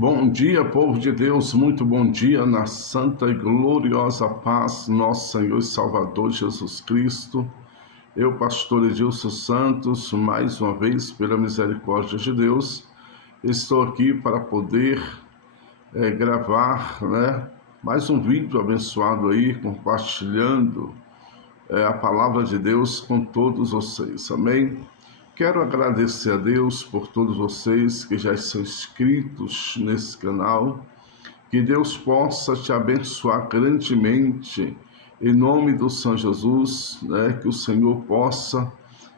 Bom dia, povo de Deus, muito bom dia, na santa e gloriosa paz, nosso Senhor e Salvador Jesus Cristo. Eu, pastor Edilson Santos, mais uma vez, pela misericórdia de Deus, estou aqui para poder gravar, mais um vídeo abençoado aí, compartilhando a palavra de Deus com todos vocês, amém? Quero agradecer a Deus por todos vocês que já são inscritos nesse canal. Que Deus possa te abençoar grandemente, em nome do Senhor Jesus, que o Senhor possa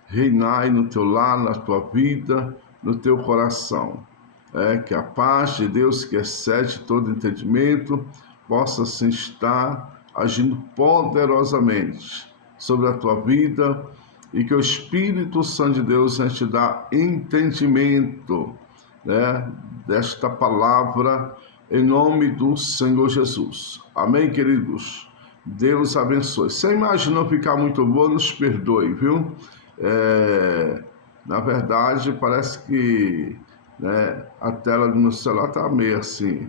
reinar aí no teu lar, na tua vida, no teu coração. Que a paz de Deus, que excede todo entendimento, possa assim estar agindo poderosamente sobre a tua vida, e que o Espírito Santo de Deus te dá entendimento, desta palavra, em nome do Senhor Jesus. Amém, queridos? Deus abençoe. Se a imagem não ficar muito boa, nos perdoe, viu? Na verdade, parece que a tela do meu celular está meio assim,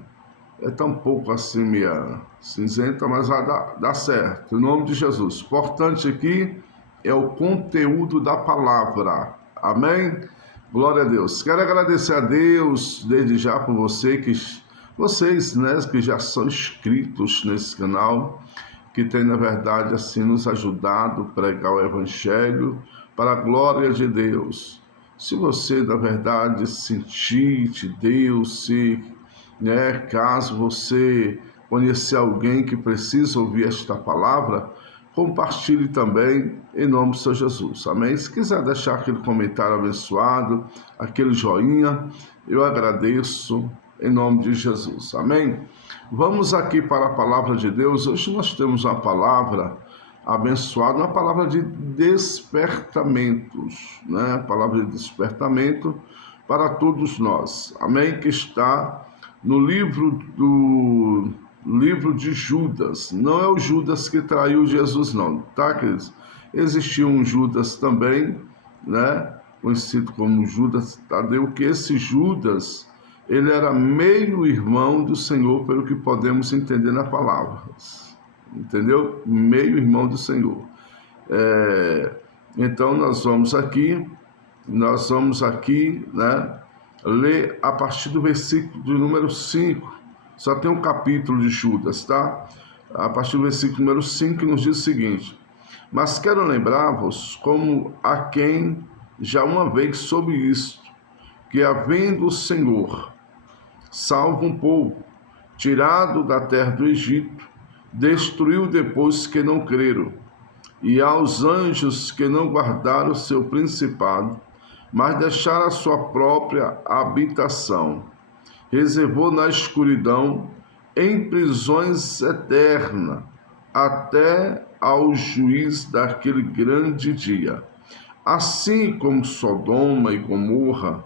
tá um pouco assim, meio cinzenta, mas vai dar certo, em nome de Jesus. Importante aqui é o conteúdo da palavra, amém? Glória a Deus. Quero agradecer a Deus desde já por vocês, que já são inscritos nesse canal, que tem, na verdade, assim, nos ajudado a pregar o Evangelho para a glória de Deus. Se você, na verdade, sentir de Deus, caso você conhecer alguém que precisa ouvir esta palavra, compartilhe também, em nome do Senhor Jesus, amém? Se quiser deixar aquele comentário abençoado, aquele joinha, eu agradeço, em nome de Jesus, amém? Vamos aqui para a palavra de Deus. Hoje nós temos uma palavra abençoada, uma palavra de despertamentos, palavra de despertamento para todos nós, amém? Que está no livro de Judas. Não é o Judas que traiu Jesus, não, tá, queridos? Existiu um Judas também, conhecido como Judas Tadeu, que esse Judas, ele era meio irmão do Senhor, pelo que podemos entender na palavra, entendeu? Meio irmão do Senhor. Então nós vamos aqui, ler a partir do versículo de número 5, só tem um capítulo de Judas, tá? A partir do versículo número 5, que nos diz o seguinte: mas quero lembrar-vos, como a quem já uma vez soube isto, que havendo o Senhor salvo um povo, tirado da terra do Egito, destruiu depois que não creram, e aos anjos que não guardaram o seu principado, mas deixaram a sua própria habitação, reservou na escuridão, em prisões eternas, até ao juiz daquele grande dia. Assim como Sodoma e Gomorra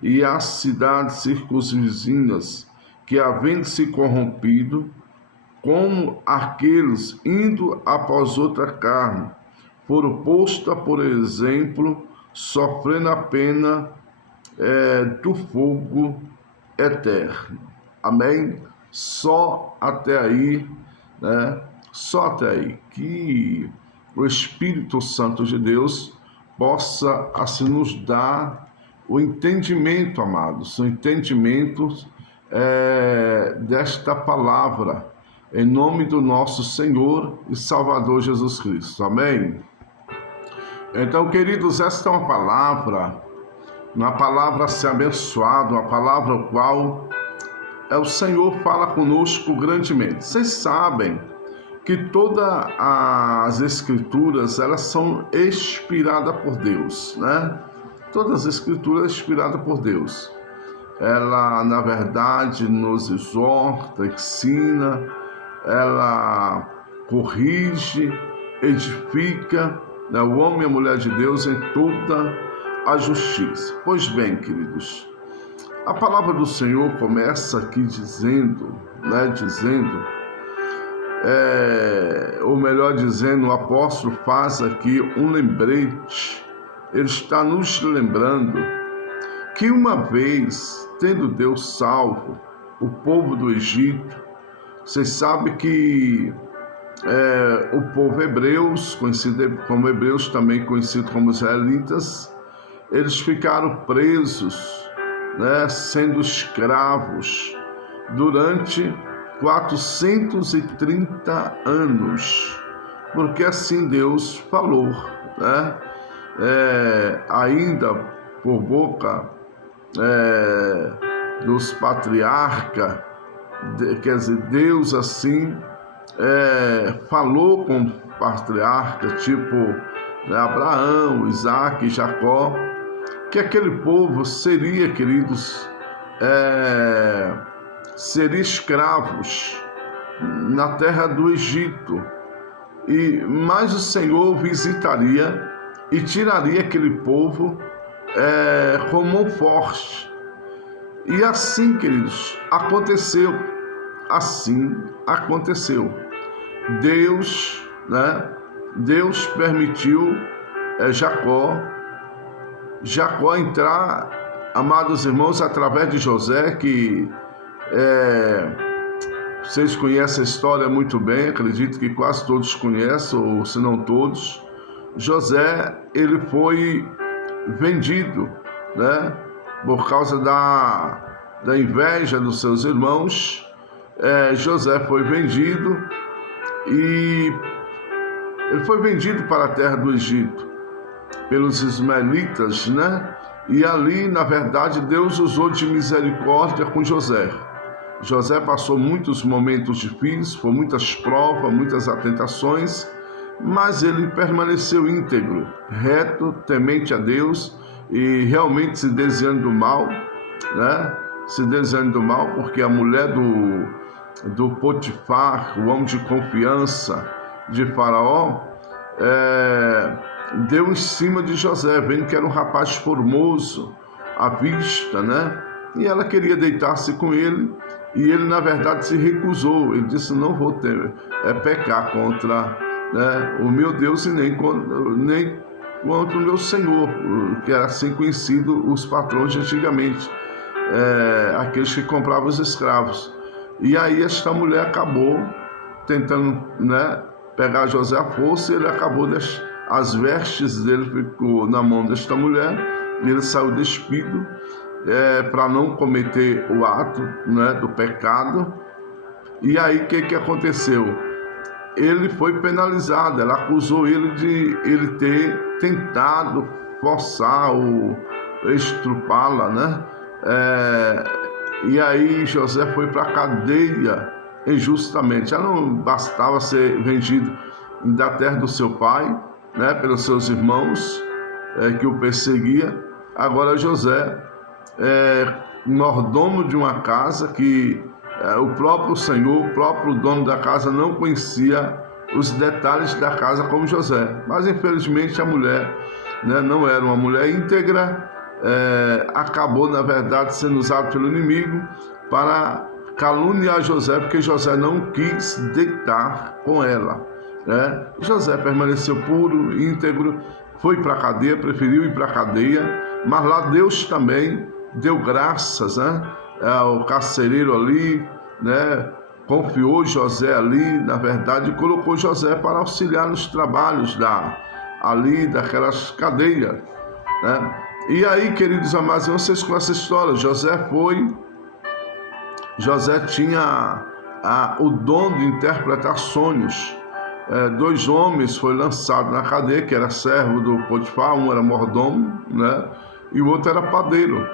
e as cidades circunvizinhas, que havendo se corrompido, como aqueles indo após outra carne, foram postas, por exemplo, sofrendo a pena do fogo eterno. Amém? Só até aí, Só até aí. Que o Espírito Santo de Deus possa assim nos dar o entendimento, amados, o entendimento desta palavra, em nome do nosso Senhor e Salvador Jesus Cristo. Amém? Então, queridos, esta é uma palavra a ser abençoada, uma palavra ao qual o Senhor fala conosco grandemente. Vocês sabem que todas as Escrituras, elas são inspiradas por Deus, Todas as Escrituras inspiradas por Deus. Ela, na verdade, nos exorta, ensina, ela corrige, edifica, o homem e a mulher de Deus em toda a justiça. Pois bem, queridos, a palavra do Senhor começa aqui dizendo, ou melhor dizendo, o apóstolo faz aqui um lembrete. Ele está nos lembrando que uma vez, tendo Deus salvo o povo do Egito. Vocês sabem que o povo hebreus, conhecido como hebreus, também conhecido como israelitas, eles ficaram presos, né, sendo escravos durante 430 anos, porque assim Deus falou, né? Ainda por boca dos patriarcas, quer dizer, Deus assim falou com patriarcas, tipo, né, Abraão, Isaac e Jacó, que aquele povo seria, queridos, seria escravos na terra do Egito, mas o Senhor visitaria e tiraria aquele povo com mão forte. E assim, queridos, aconteceu. Assim aconteceu. Deus, né? Deus permitiu Jacó entrar, amados irmãos, através de José, que vocês conhecem a história muito bem, acredito que quase todos conhecem, ou se não todos. José, ele foi vendido, né? Por causa da inveja dos seus irmãos. José foi vendido e ele foi vendido para a terra do Egito pelos ismaelitas, né? E ali, na verdade, Deus usou de misericórdia com José. José passou muitos momentos difíceis, por muitas provas, muitas tentações, mas ele permaneceu íntegro, reto, temente a Deus e realmente se desviando do mal, né? Se desviando do mal, porque a mulher do Potifar, o homem de confiança de Faraó, deu em cima de José, vendo que era um rapaz formoso à vista, né? E ela queria deitar-se com ele, e ele, na verdade, se recusou. Ele disse: não vou pecar contra, né, o meu Deus e nem contra o meu Senhor, que era assim conhecido os patrões de antigamente, aqueles que compravam os escravos. E aí esta mulher acabou tentando, né, pegar José à força, e ele acabou, as vestes dele ficou na mão desta mulher, e ele saiu despido para não cometer o ato, né, do pecado. E aí o que aconteceu? Ele foi penalizado. Ela acusou ele de ele ter tentado forçar ou estrupá-la, né? E aí José foi para a cadeia injustamente. Já não bastava ser vendido da terra do seu pai, né, pelos seus irmãos que o perseguia. Agora José mordomo de uma casa que o próprio Senhor, o próprio dono da casa, não conhecia os detalhes da casa como José. Mas infelizmente a mulher, né, não era uma mulher íntegra, acabou, na verdade, sendo usado pelo inimigo para caluniar José, porque José não quis deitar com ela, né? José permaneceu puro, íntegro, foi para a cadeia, preferiu ir para a cadeia, mas lá Deus também deu graças, né? O carcereiro ali, né, confiou José ali, na verdade, colocou José para auxiliar nos trabalhos daquelas cadeias, né? E aí, queridos amados, vocês conhecem essa história. José tinha o dom de interpretar sonhos. 2 homens foram lançados na cadeia, que era servo do Potifar, um era mordomo, né, e o outro era padeiro.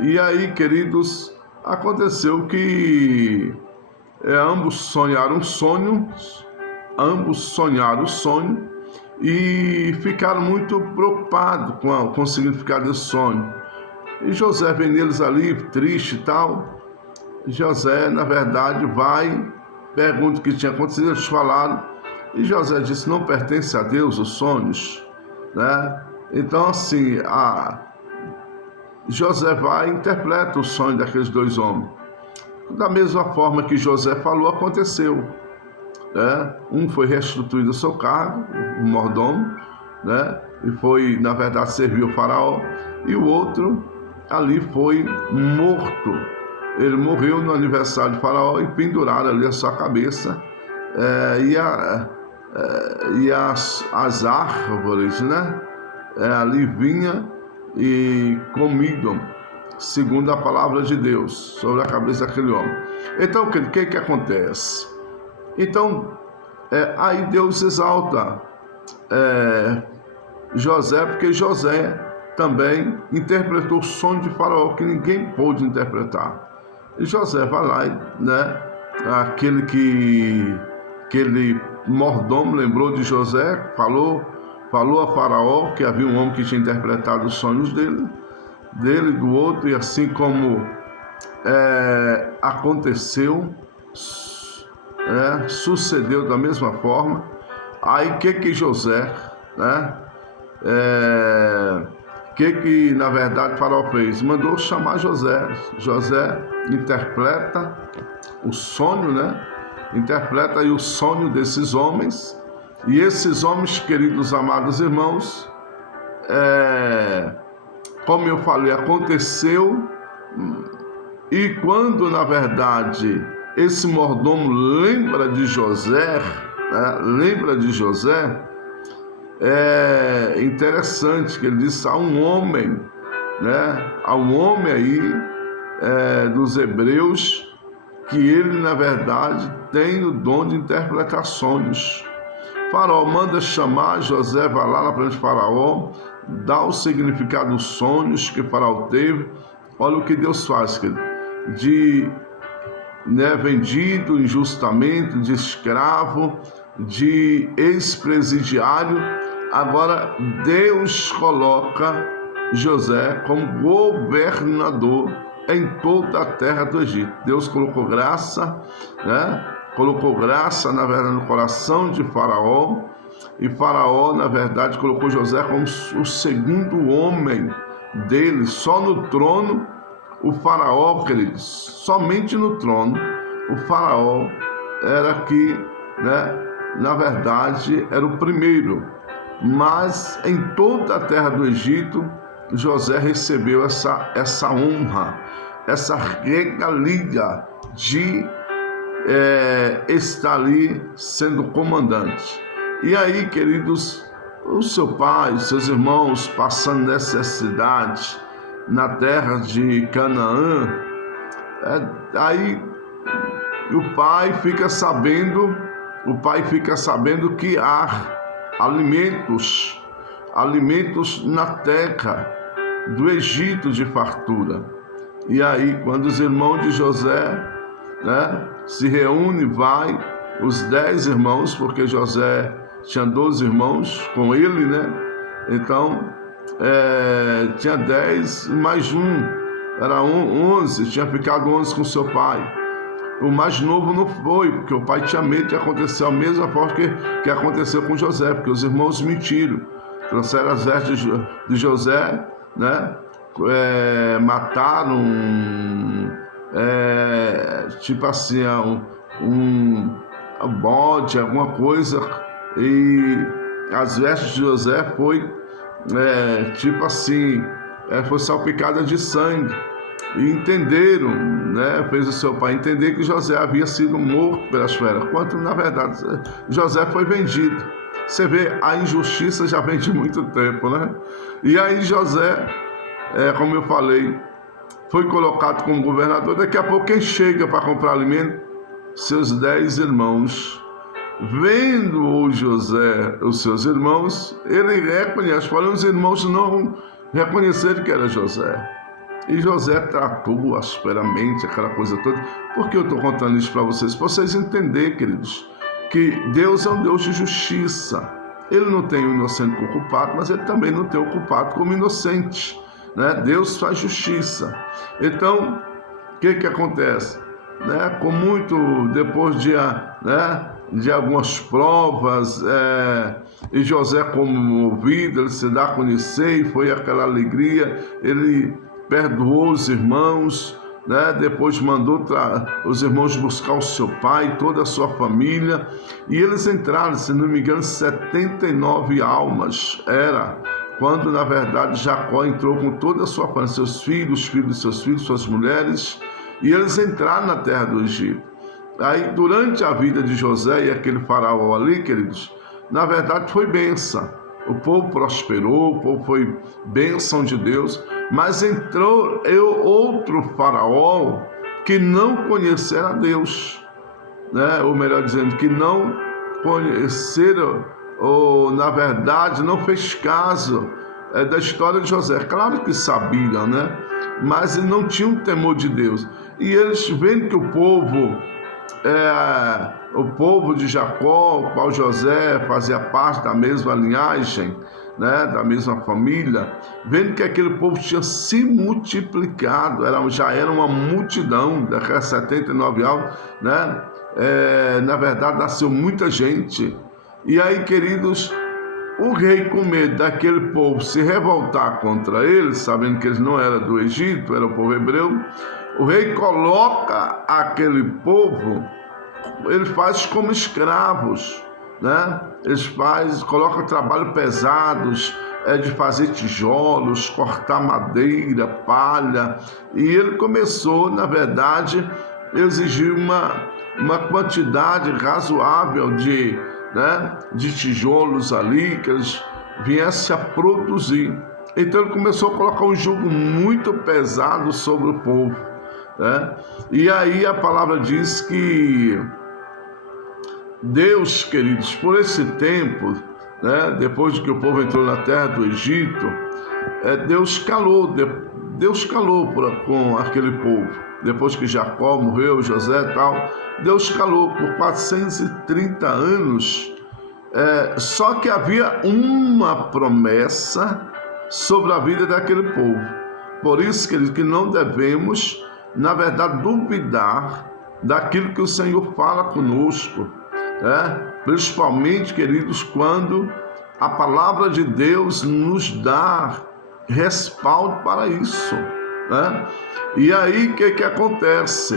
E aí, queridos, aconteceu que ambos sonharam o sonho e ficaram muito preocupados com o significado desse sonho. E José vê neles ali, triste e tal. José, na verdade, pergunta o que tinha acontecido, eles falaram, e José disse: não pertence a Deus os sonhos, né? Então, assim, José vai e interpreta o sonho daqueles 2 homens. Da mesma forma que José falou, aconteceu, né? Um foi restituído ao seu cargo, o mordomo, né? E foi, na verdade, serviu o faraó, e o outro ali foi morto. ele morreu no aniversário de Faraó e penduraram ali a sua cabeça, e as árvores, né, ali vinham e comiam, segundo a palavra de Deus, sobre a cabeça daquele homem. Então, o que acontece? Então, aí Deus exalta José, porque José também interpretou o sonho de Faraó, que ninguém pôde interpretar. E José vai lá, né, aquele mordomo lembrou de José, falou a Faraó que havia um homem que tinha interpretado os sonhos dele, do outro, e assim como aconteceu, sucedeu da mesma forma. Aí que José, né, que na verdade Faraó fez? Mandou chamar José. José interpreta o sonho, né? Interpreta aí o sonho desses homens. E esses homens, queridos amados irmãos, como eu falei, aconteceu. E quando na verdade esse mordomo lembra de José, é interessante que ele diz: há um homem, né? Há um homem aí dos hebreus que ele na verdade tem o dom de interpretar sonhos. Faraó manda chamar José, vai lá na frente de Faraó, dá o significado dos sonhos que Faraó teve. Olha o que Deus faz, querido. Vendido injustamente, de escravo, de ex-presidiário. Agora Deus coloca José como governador em toda a terra do Egito. Deus colocou graça, né? Colocou graça, na verdade, no coração de Faraó. E Faraó, na verdade, colocou José como o segundo homem dele, só no trono. O Faraó, queridos, somente no trono, o Faraó era que, né, na verdade, era o primeiro. Mas em toda a terra do Egito, José recebeu essa honra, essa regalia de estar ali sendo comandante. E aí, queridos, o seu pai, os seus irmãos passando necessidade na terra de Canaã, aí o pai fica sabendo que há alimentos na terra do Egito de fartura. E aí, quando os irmãos de José, né, se reúnem, vai os 10 irmãos, porque José tinha 12 irmãos com ele, né? Então, tinha 10 mais um, era 11, tinha ficado 11 com seu pai. O mais novo não foi, porque o pai tinha medo de acontecer a mesma forma que aconteceu com José, porque os irmãos mentiram, trouxeram as vestes de José, né? Mataram, tipo assim, um bode, alguma coisa, e as vestes de José foi, tipo assim, foi salpicada de sangue. E entenderam, né, fez o seu pai entender que José havia sido morto pelas feras, quando na verdade José foi vendido. Você vê, a injustiça já vem de muito tempo, né? E aí José, como eu falei, foi colocado como governador. Daqui a pouco quem chega para comprar alimento? Seus 10 irmãos. Vendo o José, os seus irmãos, ele reconhece, porém os irmãos não reconheceram que era José. E José tratou asperamente aquela coisa toda. Por que eu estou contando isso para vocês? Para vocês entenderem, queridos, que Deus é um Deus de justiça. Ele não tem o inocente como culpado, mas ele também não tem o culpado como inocente, né? Deus faz justiça. Então, o que acontece? Né? Com muito, depois de algumas provas, e José comovido, ele se dá a conhecer, e foi aquela alegria, ele perdoou os irmãos, né? Depois mandou os irmãos buscar o seu pai, toda a sua família, e eles entraram, se não me engano, 79 almas, quando na verdade Jacó entrou com toda a sua família, seus filhos, filhos de seus filhos, suas mulheres, e eles entraram na terra do Egito. Aí, durante a vida de José e aquele faraó ali, queridos, na verdade foi bênção. O povo prosperou, o povo foi bênção de Deus, mas entrou outro faraó que não conhecera Deus, né? Ou melhor dizendo, que não conheceram, ou na verdade não fez caso da história de José. Claro que sabiam, né? Mas não tinham temor de Deus. E eles vendo que o povo de Jacó, o qual José fazia parte da mesma linhagem, né, da mesma família, vendo que aquele povo tinha se multiplicado, já era uma multidão, daquelas 79 almas, né? Na verdade nasceu muita gente. E aí, queridos, o rei, com medo daquele povo se revoltar contra eles, sabendo que eles não eram do Egito, era o povo hebreu, o rei coloca aquele povo, ele faz como escravos, né? Coloca trabalho pesados, de fazer tijolos, cortar madeira, palha, e ele começou, na verdade, a exigir uma quantidade razoável de tijolos ali, que eles viessem a produzir. Então ele começou a colocar um jugo muito pesado sobre o povo, né? E aí a palavra diz que Deus, queridos, por esse tempo, né, depois de que o povo entrou na terra do Egito, Deus calou com aquele povo. Depois que Jacó morreu, José e tal, Deus calou por 430 anos. Só que havia uma promessa sobre a vida daquele povo. Por isso, queridos, que não devemos, na verdade, duvidar daquilo que o Senhor fala conosco, principalmente, queridos, quando a palavra de Deus nos dá respaldo para isso, né? E aí o que acontece?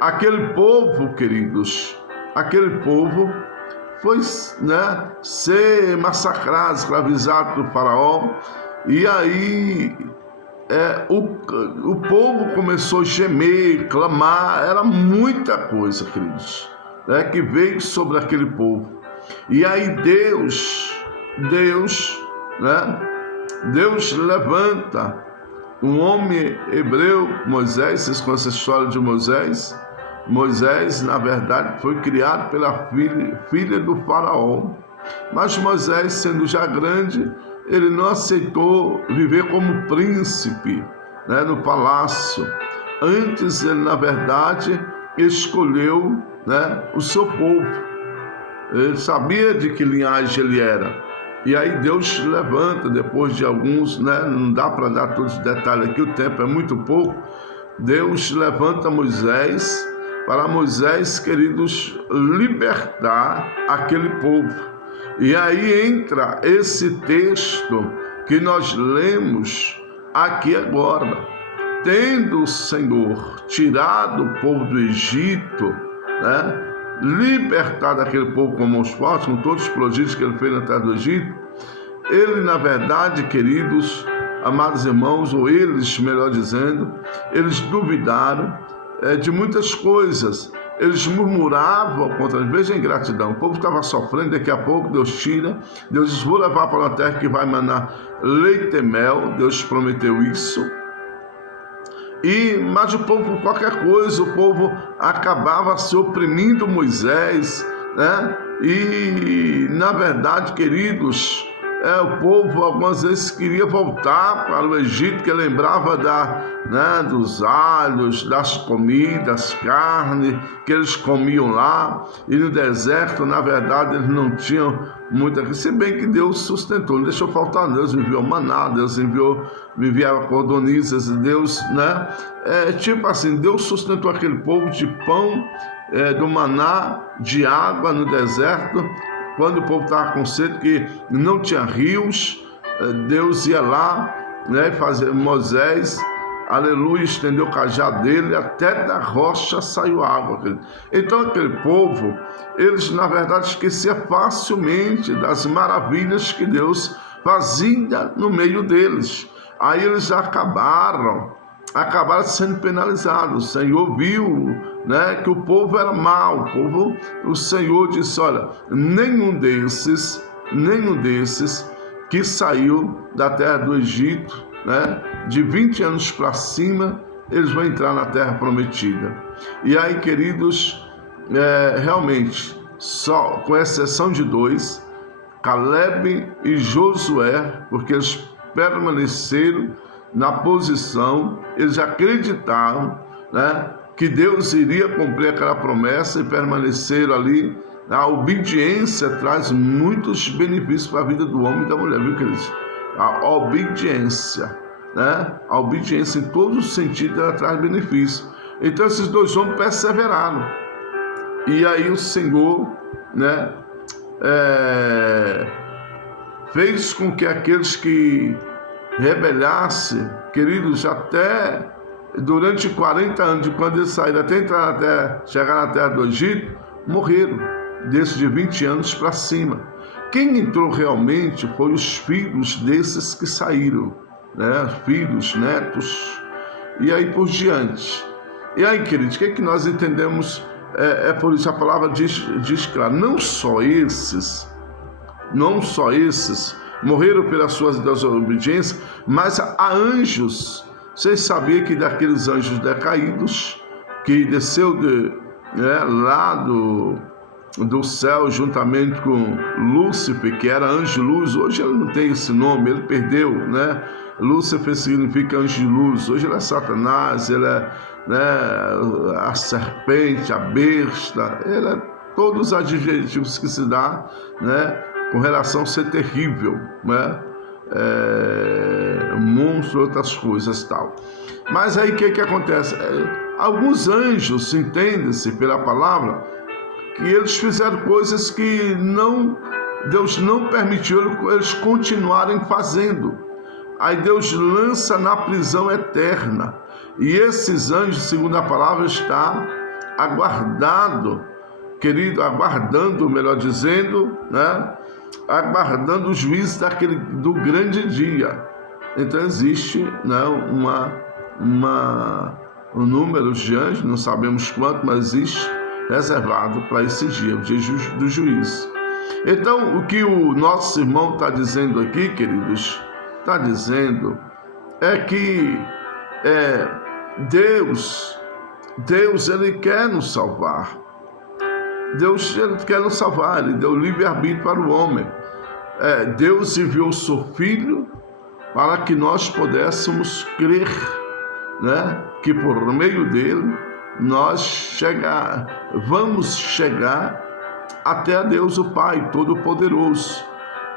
Aquele povo, queridos, foi, né, ser massacrado, escravizado pelo faraó. E aí o povo começou a gemer, clamar, era muita coisa, queridos, né, que veio sobre aquele povo. E aí Deus levanta um homem hebreu, Moisés. Vocês conhecem a história de Moisés? Moisés, na verdade, foi criado pela filha do faraó. Mas Moisés, sendo já grande, ele não aceitou viver como príncipe, né, no palácio. Antes, ele, na verdade, escolheu, né, o seu povo. Ele sabia de que linhagem ele era. E aí Deus levanta, depois de alguns, né, não dá para dar todos os detalhes aqui, o tempo é muito pouco. Deus levanta Moisés, para Moisés, queridos, libertar aquele povo. E aí entra esse texto que nós lemos aqui agora. Tendo o Senhor tirado o povo do Egito, né, libertado aquele povo com mãos fortes, com todos os prodígios que ele fez na terra do Egito, ele, na verdade, queridos, amados irmãos, ou eles, melhor dizendo, eles duvidaram de muitas coisas. Eles murmuravam contra eles. Veja a ingratidão. O povo estava sofrendo, daqui a pouco Deus tira. Deus diz: vou levar para uma terra que vai manar leite e mel. Deus prometeu isso. Mas o povo, por qualquer coisa, o povo acabava se oprimindo Moisés, né? E, na verdade, queridos, o povo algumas vezes queria voltar para o Egito, que lembrava dos alhos, das comidas, carne que eles comiam lá. E no deserto, na verdade, eles não tinham muita. Se bem que Deus sustentou, não deixou faltar. Deus enviou maná, Deus vivia cordonizas, Deus, né? Tipo assim, Deus sustentou aquele povo de pão, do maná, de água no deserto. Quando o povo estava com sede, que não tinha rios, Deus ia lá, né, fazer Moisés, aleluia, estendeu o cajado dele, até da rocha saiu água. Então aquele povo, eles na verdade esqueciam facilmente das maravilhas que Deus fazia no meio deles. Aí eles acabaram acabaram sendo penalizados. O Senhor viu, né, que o povo era mau. O Senhor disse: olha, nenhum desses que saiu da terra do Egito, né, de 20 anos para cima, eles vão entrar na terra prometida. E aí, queridos, realmente, só com exceção de 2, Caleb e Josué, porque eles permaneceram na posição, eles acreditaram, né, que Deus iria cumprir aquela promessa e permaneceram ali. A obediência traz muitos benefícios para a vida do homem e da mulher, viu, queridos? A obediência, né? A obediência em todos os sentidos, ela traz benefício. Então esses 2 homens perseveraram. E aí o Senhor, né, fez com que aqueles que rebelassem, queridos, até durante 40 anos, de quando eles saíram até entrar na terra, chegar na terra do Egito, morreram, desses de 20 anos para cima. Quem entrou realmente foram os filhos desses que saíram, né? Filhos, netos, e aí por diante. E aí, queridos, o que é que nós entendemos? Por isso a palavra diz claro, não só esses morreram pelas suas desobediências, mas há anjos. Vocês sabiam que daqueles anjos decaídos, que desceu lá do céu juntamente com Lúcifer, que era anjo de luz, hoje ele não tem esse nome, ele perdeu, né? Lúcifer significa anjo de luz, hoje ele é Satanás, ele é, né, a serpente, a besta, ele é todos os adjetivos que se dá, né, com relação a ser terrível, né? Monstro, outras coisas tal. Mas aí o que acontece? Alguns anjos, entende-se pela palavra, que eles fizeram coisas que Deus não permitiu eles continuarem fazendo. Aí Deus lança na prisão eterna. E esses anjos, segundo a palavra, está aguardando, melhor dizendo, né? Aguardando o juízo do grande dia. Então existe, né, um número de anjos, não sabemos quanto, mas existe, reservado para esse dia, o dia do juízo. Então, o que o nosso irmão está dizendo aqui, queridos, está dizendo é que Deus, ele quer nos salvar. Deus, ele quer nos salvar, ele deu livre-arbítrio para o homem. Deus enviou o seu Filho para que nós pudéssemos crer, né, que por meio dele nós vamos chegar até a Deus o Pai Todo-Poderoso.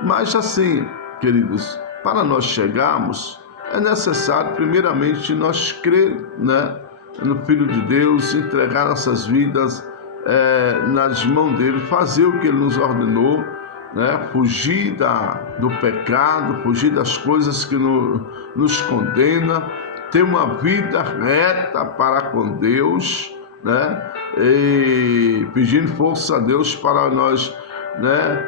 Mas assim, queridos, para nós chegarmos, é necessário primeiramente nós crer, né, no Filho de Deus, entregar nossas vidas nas mãos dele, fazer o que ele nos ordenou, né, fugir do pecado, fugir das coisas que nos condenam, ter uma vida reta para com Deus, né? E pedindo força a Deus para nós, né?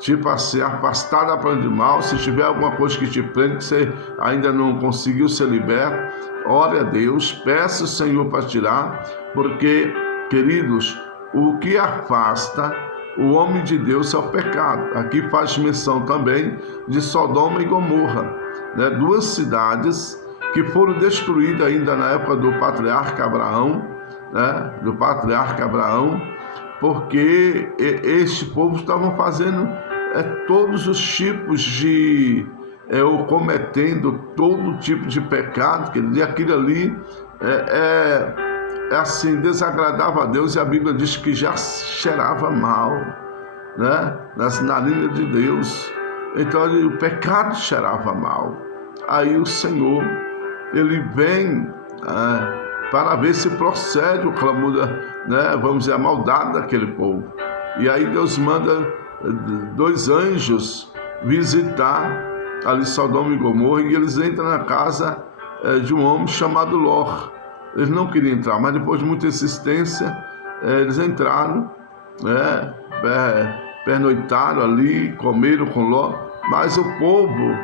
Tipo assim, afastar da prenda de mal. Se tiver alguma coisa que te prende, que você ainda não conseguiu ser liberto, ore a Deus, peça o Senhor para tirar, porque, queridos, o que afasta o homem de Deus é o pecado. Aqui faz menção também de Sodoma e Gomorra, né? 2 cidades que foram destruídas ainda na época do patriarca Abraão, né? Porque este povo estavam fazendo todos os tipos de ou cometendo todo tipo de pecado, que aquilo ali assim, desagradava a Deus, e a Bíblia diz que já cheirava mal, né, nas narinas de Deus. Então o pecado cheirava mal. Aí o Senhor, ele vem para ver se procede o clamor, né, vamos dizer, a maldade daquele povo. E aí Deus manda 2 anjos visitar ali Sodoma e Gomorra, e eles entram na casa de um homem chamado Ló. Eles não queriam entrar, mas depois de muita insistência, eles entraram, pernoitaram ali, comeram com Ló, mas o povo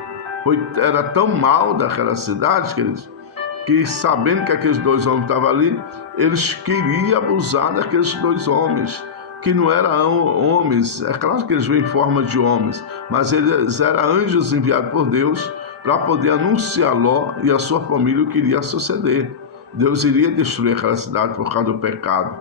era tão mal daquela cidade, queridos, que sabendo que aqueles dois homens estavam ali, eles queriam abusar daqueles dois homens, que não eram homens. É claro que eles vêm em forma de homens, mas eles eram anjos enviados por Deus para poder anunciar Ló e a sua família o que iria suceder. Deus iria destruir aquela cidade por causa do pecado.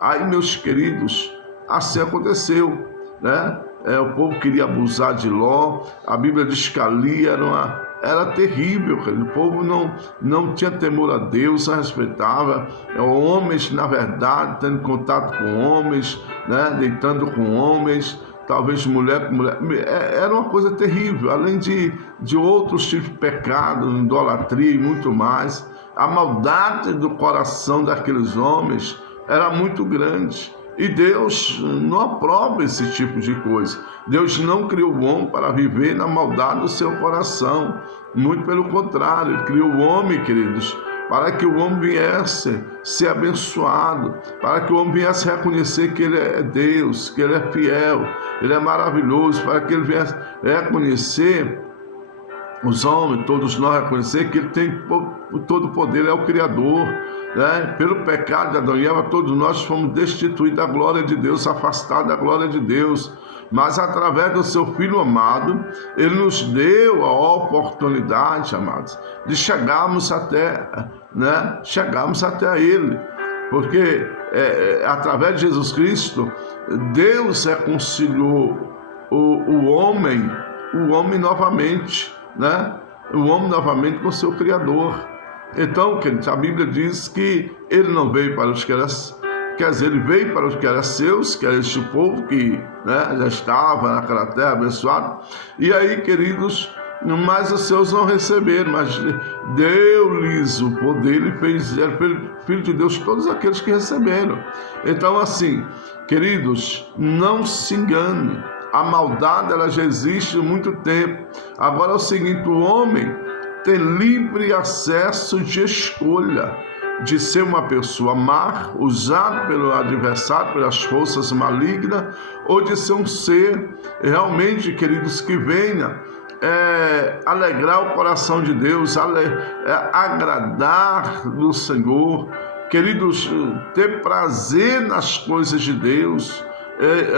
Aí, meus queridos, assim aconteceu, né? O povo queria abusar de Ló. A Bíblia diz que ali era terrível, o povo não tinha temor a Deus, não respeitava. Homens, na verdade, tendo contato com homens, né? Deitando com homens, talvez mulher com mulher. Era uma coisa terrível, além de outros tipos de pecado, idolatria e muito mais. A maldade do coração daqueles homens era muito grande. E Deus não aprova esse tipo de coisa. Deus não criou o homem para viver na maldade do seu coração. Muito pelo contrário, Ele criou o homem, queridos, para que o homem viesse ser abençoado, para que o homem viesse reconhecer que Ele é Deus, que Ele é fiel, Ele é maravilhoso, para que Ele viesse reconhecer, os homens, todos nós reconhecer que Ele tem todo o poder, Ele é o Criador, né? Pelo pecado de Adão e Eva, todos nós fomos destituídos da glória de Deus, afastados da glória de Deus, mas através do seu Filho amado, Ele nos deu a oportunidade, amados, de chegarmos até, né? Chegarmos até Ele, porque através de Jesus Cristo, Deus reconciliou o homem novamente, né? O homem novamente com o seu Criador. Então, queridos, a Bíblia diz que Ele não veio para os que eram, quer dizer, Ele veio para os que eram seus, que era este povo que, né, já estava naquela terra abençoado. E aí, queridos, mas os seus não receberam, mas deu-lhes o poder, Ele fez Filho de Deus todos aqueles que receberam. Então, assim, queridos, não se engane. A maldade, ela já existe há muito tempo. Agora é o seguinte, o homem tem livre acesso de escolha de ser uma pessoa má, usado pelo adversário, pelas forças malignas, ou de ser um ser realmente, queridos, que venha alegrar o coração de Deus, agradar do Senhor, queridos, ter prazer nas coisas de Deus,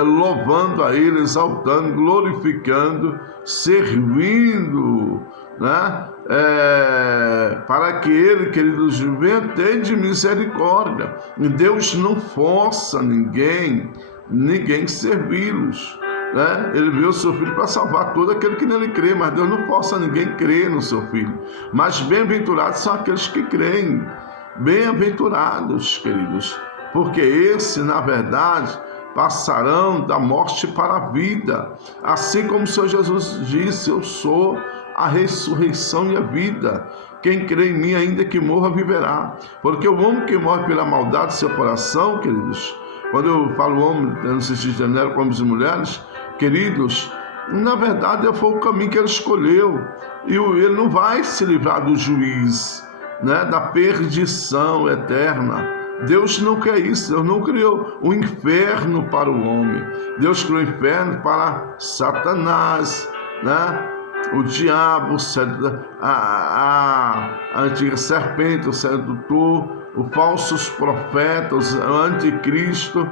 louvando a Ele, exaltando, glorificando, servindo, né? Para que Ele, queridos, venha ter de misericórdia. Deus não força ninguém servi-los, né? Ele veio o seu Filho para salvar todo aquele que nele crê, mas Deus não força ninguém crer no seu Filho. Mas bem-aventurados são aqueles que creem. Bem-aventurados, queridos, porque esse, na verdade, passarão da morte para a vida, assim como o Senhor Jesus disse: eu sou a ressurreição e a vida. Quem crê em mim, ainda que morra, viverá. Porque o homem que morre pela maldade do seu coração, queridos, quando eu falo homem, eu não sei se genero homens e mulheres, queridos, na verdade foi o caminho que ele escolheu, e ele não vai se livrar do juiz, né, da perdição eterna. Deus não quer isso. Deus não criou o inferno para o homem. Deus criou o inferno para Satanás, né? O diabo, a antiga serpente, o sedutor, os falsos profetas, o anticristo.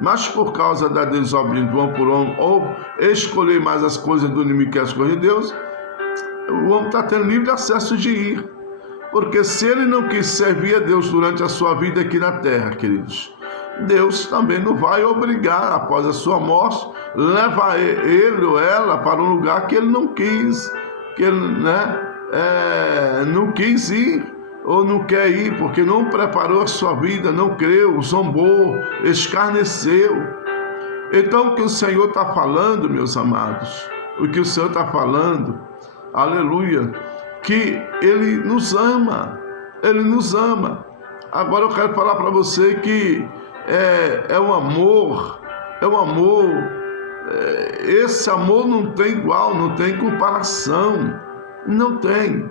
Mas por causa da desobediência do homem por homem, ou escolher mais as coisas do inimigo que as coisas de Deus, o homem está tendo livre acesso de ir. Porque se ele não quis servir a Deus durante a sua vida aqui na terra, queridos, Deus também não vai obrigar, após a sua morte, levar ele ou ela para um lugar que ele não quis, que ele, não quis ir, ou não quer ir, porque não preparou a sua vida, não creu, zombou, escarneceu. Então, o que o Senhor está falando, meus amados, o que o Senhor está falando, aleluia, que Ele nos ama. Agora eu quero falar para você que é um amor, esse amor não tem igual, não tem comparação, não tem,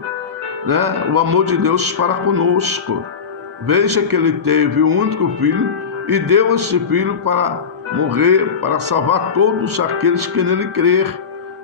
né? O amor de Deus para conosco. Veja que Ele teve o único Filho e deu este Filho para morrer, para salvar todos aqueles que nele crer.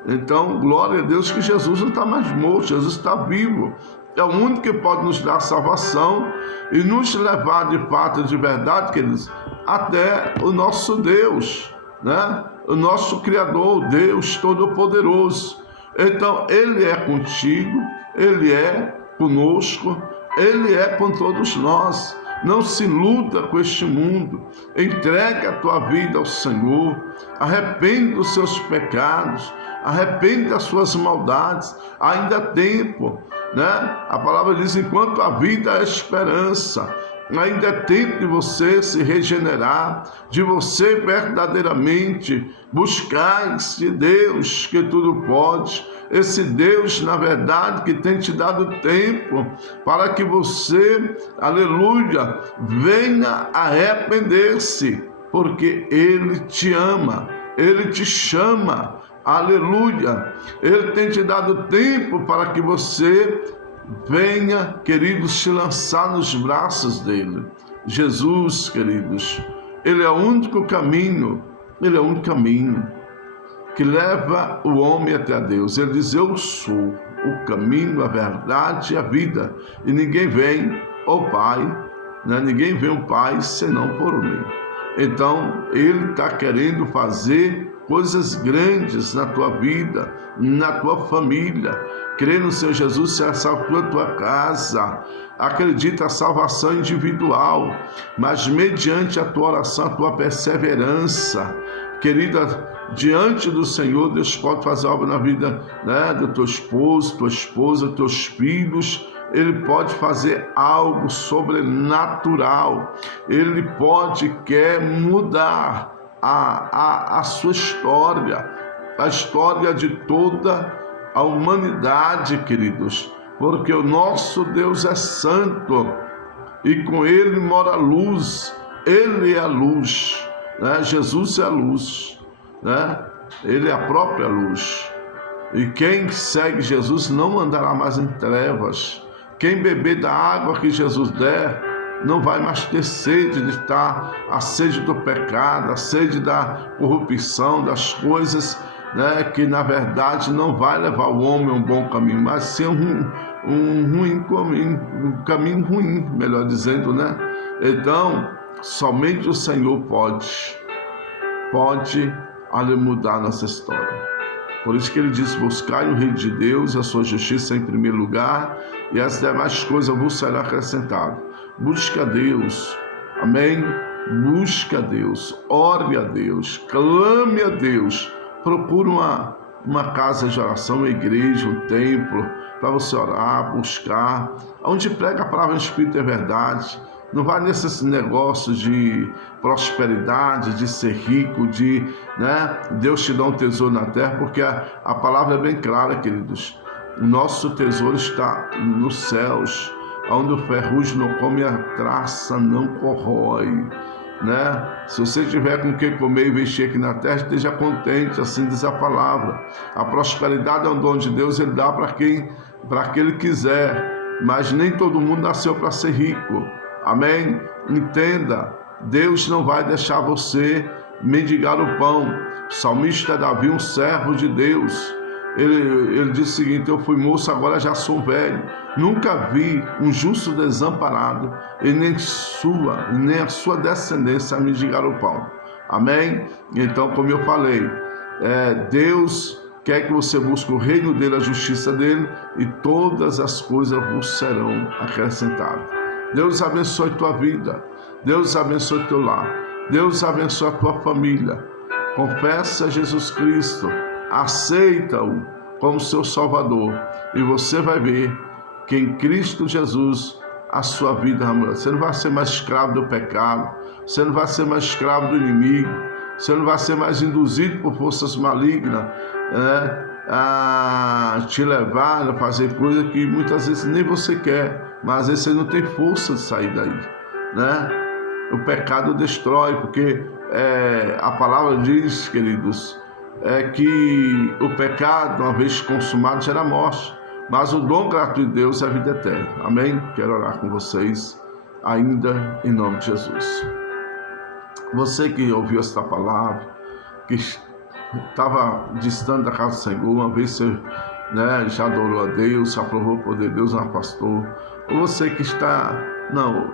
Então, glória a Deus que Jesus não está mais morto, Jesus está vivo. É o único que pode nos dar salvação e nos levar de fato, de verdade, queridos, até o nosso Deus, né? O nosso Criador, Deus Todo-Poderoso. Então, Ele é contigo, Ele é conosco, Ele é com todos nós. Não se iluda com este mundo. Entregue a tua vida ao Senhor. Arrepende dos seus pecados. Arrepende das suas maldades. Ainda há tempo, né? A palavra diz: enquanto a vida há esperança. Ainda é tempo de você se regenerar, de você verdadeiramente buscar esse Deus que tudo pode, esse Deus, na verdade, que tem te dado tempo para que você, aleluia, venha arrepender-se, porque Ele te ama, Ele te chama, aleluia. Ele tem te dado tempo para que você venha, queridos, se lançar nos braços dele. Jesus, queridos, Ele é o único caminho, Ele é o único caminho que leva o homem até Deus. Ele diz: eu sou o caminho, a verdade e a vida, e ninguém vem ao Pai, né? Ninguém vem ao Pai senão por mim. Então, Ele está querendo fazer coisas grandes na tua vida, na tua família. Crê no Senhor Jesus, será salvo a tua casa. Acredita a salvação individual, mas mediante a tua oração, a tua perseverança, querida, diante do Senhor, Deus pode fazer obra na vida, né, do teu esposo, tua esposa, teus filhos. Ele pode fazer algo sobrenatural. Ele quer mudar a sua história, a história de toda a humanidade, queridos, porque o nosso Deus é santo e com Ele mora a luz. Ele é a luz, né? Jesus é a luz, né? Ele é a própria luz, e quem segue Jesus não andará mais em trevas. Quem beber da água que Jesus der não vai mais ter sede de estar, a sede do pecado, a sede da corrupção, das coisas, né, que na verdade não vai levar o homem a um bom caminho, mas sim um caminho ruim, melhor dizendo, né? Então, somente o Senhor pode mudar nossa história. Por isso que Ele diz: buscai o reino de Deus e a sua justiça em primeiro lugar, e as demais coisas vos serão acrescentadas. Busca a Deus, amém? Busca a Deus, ore a Deus, clame a Deus, procure uma casa de oração, uma igreja, um templo, para você orar, buscar, onde prega a palavra em Espírito e verdade. Não vai nesses negócios de prosperidade, de ser rico, né, Deus te dá um tesouro na terra, porque a palavra é bem clara, queridos. O nosso tesouro está nos céus, onde o ferrugem não come, a traça não corrói, né? Se você tiver com o que comer e vestir aqui na terra, esteja contente, assim diz a palavra. A prosperidade é um dom de Deus, Ele dá para quem Ele quiser, mas nem todo mundo nasceu para ser rico. Amém? Entenda, Deus não vai deixar você mendigar o pão. O salmista Davi, um servo de Deus, ele disse o seguinte: eu fui moço, agora já sou velho. Nunca vi um justo desamparado, e nem a sua descendência mendigar o pão. Amém? Então, como eu falei, Deus quer que você busque o reino dele, a justiça dele, e todas as coisas vos serão acrescentadas. Deus abençoe tua vida, Deus abençoe teu lar, Deus abençoe a tua família. Confessa Jesus Cristo, aceita-o como seu Salvador, e você vai ver que em Cristo Jesus a sua vida vai. Você não vai ser mais escravo do pecado, você não vai ser mais escravo do inimigo, você não vai ser mais induzido por forças malignas, né, a te levar a fazer coisas que muitas vezes nem você quer, mas às vezes você não tem força de sair daí, né? O pecado destrói, porque a palavra diz, queridos, que o pecado, uma vez consumado, gera morte, mas o dom gratuito de Deus é a vida eterna. Amém? Quero orar com vocês ainda em nome de Jesus. Você que ouviu esta palavra, que estava distante da casa do Senhor, uma vez você, né, já adorou a Deus, já provou o poder de Deus, não pastor, ou você que está, não,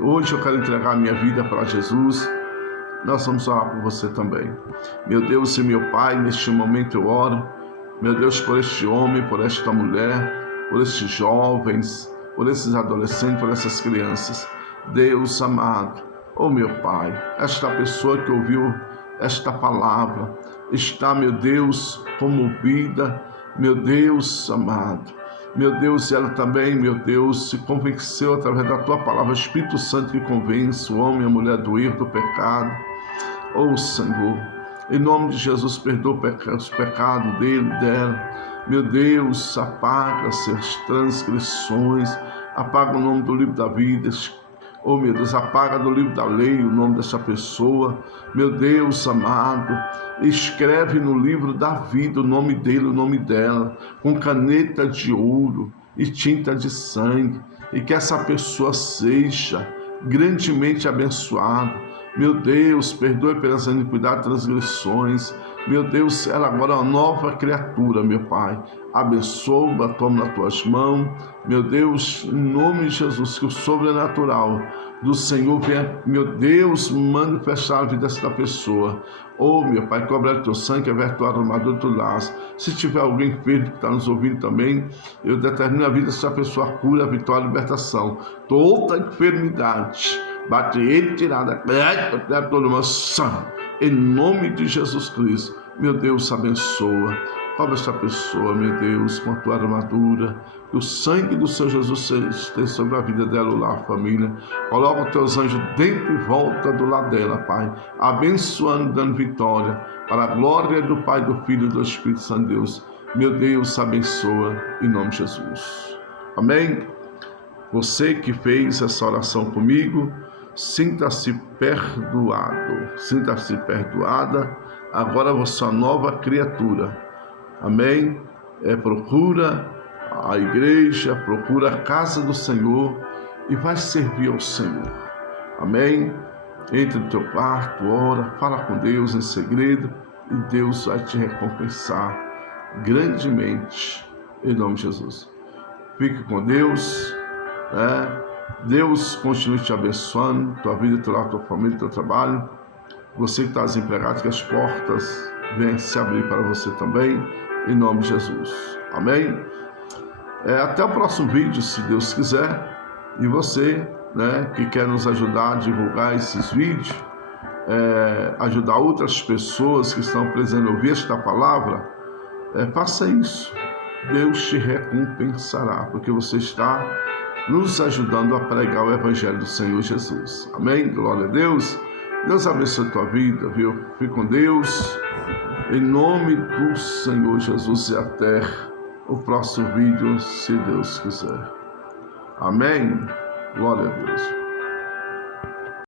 hoje eu quero entregar a minha vida para Jesus, nós vamos orar por você também. Meu Deus e meu Pai, neste momento eu oro, meu Deus, por este homem, por esta mulher, por estes jovens, por esses adolescentes, por essas crianças. Deus amado, oh meu Pai, esta pessoa que ouviu esta palavra está, meu Deus, comovida, meu Deus amado. Meu Deus, ela também, meu Deus, se convenceu através da Tua palavra, Espírito Santo que convence o homem e a mulher do erro, do pecado. Oh Senhor, em nome de Jesus, perdoa os pecados dele e dela. Meu Deus, apaga as transgressões, apaga o nome do livro da vida. Oh meu Deus, apaga do livro da lei o nome dessa pessoa. Meu Deus amado, escreve no livro da vida o nome dele, o nome dela, com caneta de ouro e tinta de sangue, e que essa pessoa seja grandemente abençoada. Meu Deus, perdoe pelas iniquidades e transgressões. Meu Deus, ela agora é uma nova criatura, meu Pai. Abençoa, toma nas tuas mãos. Meu Deus, em nome de Jesus, que o sobrenatural do Senhor venha, meu Deus, manifestar a vida desta pessoa. Oh, meu Pai, cobre o teu sangue, é tua armadura, tu laço. Se tiver alguém enfermo que está nos ouvindo também, eu determino a vida dessa pessoa, cura, vitória, libertação. Toda enfermidade, bate ele, tirada, toda uma sangue. Em nome de Jesus Cristo, meu Deus, abençoa. Cobre esta pessoa, meu Deus, com a tua armadura. Que o sangue do Senhor Jesus esteja sobre a vida dela, o lar, a família. Coloca os teus anjos dentro e volta do lado dela, Pai. Abençoando, dando vitória. Para a glória do Pai, do Filho e do Espírito Santo de Deus. Meu Deus, abençoa em nome de Jesus. Amém? Você que fez essa oração comigo, sinta-se perdoado, sinta-se perdoada, agora você é uma nova criatura, amém? Procura a igreja, procura a casa do Senhor e vai servir ao Senhor, amém? Entre no teu quarto, ora, fala com Deus em segredo e Deus vai te recompensar grandemente, em nome de Jesus. Fique com Deus, Deus continue te abençoando, tua vida, teu lar, tua família, teu trabalho. Você que está desempregado, que as portas venham se abrir para você também, em nome de Jesus. Amém? Até o próximo vídeo, se Deus quiser. E você, que quer nos ajudar a divulgar esses vídeos, ajudar outras pessoas que estão precisando ouvir esta palavra, faça isso. Deus te recompensará, porque você está nos ajudando a pregar o Evangelho do Senhor Jesus. Amém? Glória a Deus. Deus abençoe a tua vida, viu? Fique com Deus. Em nome do Senhor Jesus e até o próximo vídeo, se Deus quiser. Amém? Glória a Deus.